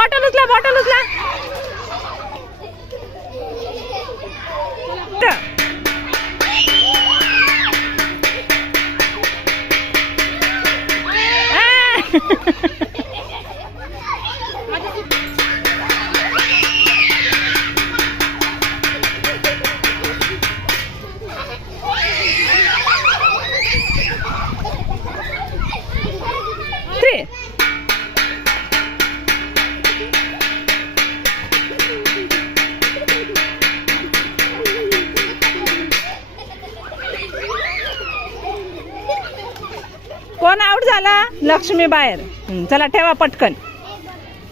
Bottle उचला bottle उचला. कोण आउट झाला? लक्ष्मी बाहेर. चला ठेवा पटकन.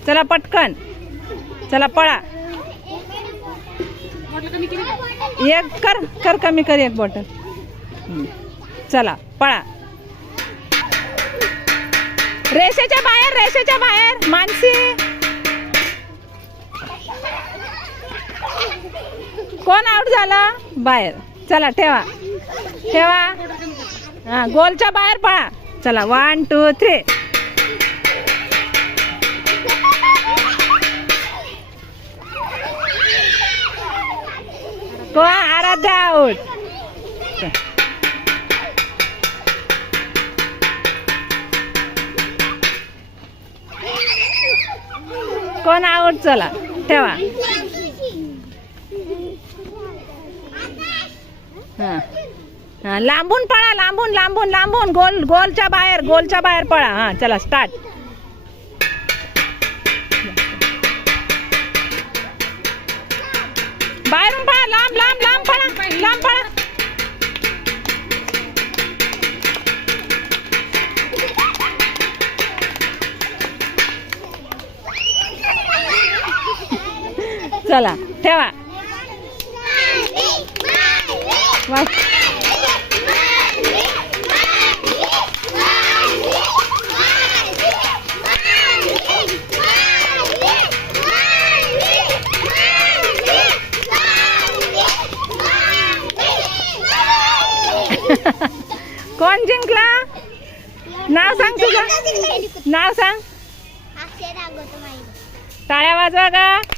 चला पटकन. चला पळा. एक कर कर कमी कर एक बॉटल. चला पळा. रेषेच्या बाहेर रेषेच्या बाहेर. मानसी कोण आउट झाला? बाहेर. चला ठेवा ठेवा. हा गोलच्या बाहेर पळा. चला 1 2 3. कोण? आराध्या आउट. कोण आउट? चला ठेवा. हा हा लांबून पळा. लांबून लांबून लांबून. गोल गोलच्या बाहेर पळा. हा चला स्टार्ट. बाहेरून पळा. लांब लांब लांब पळा. लांब पळा. चला ठेवा. कोण जिंकला? नाव सांग तुझं. नाव सांग. टाळ्या वाजवा गा.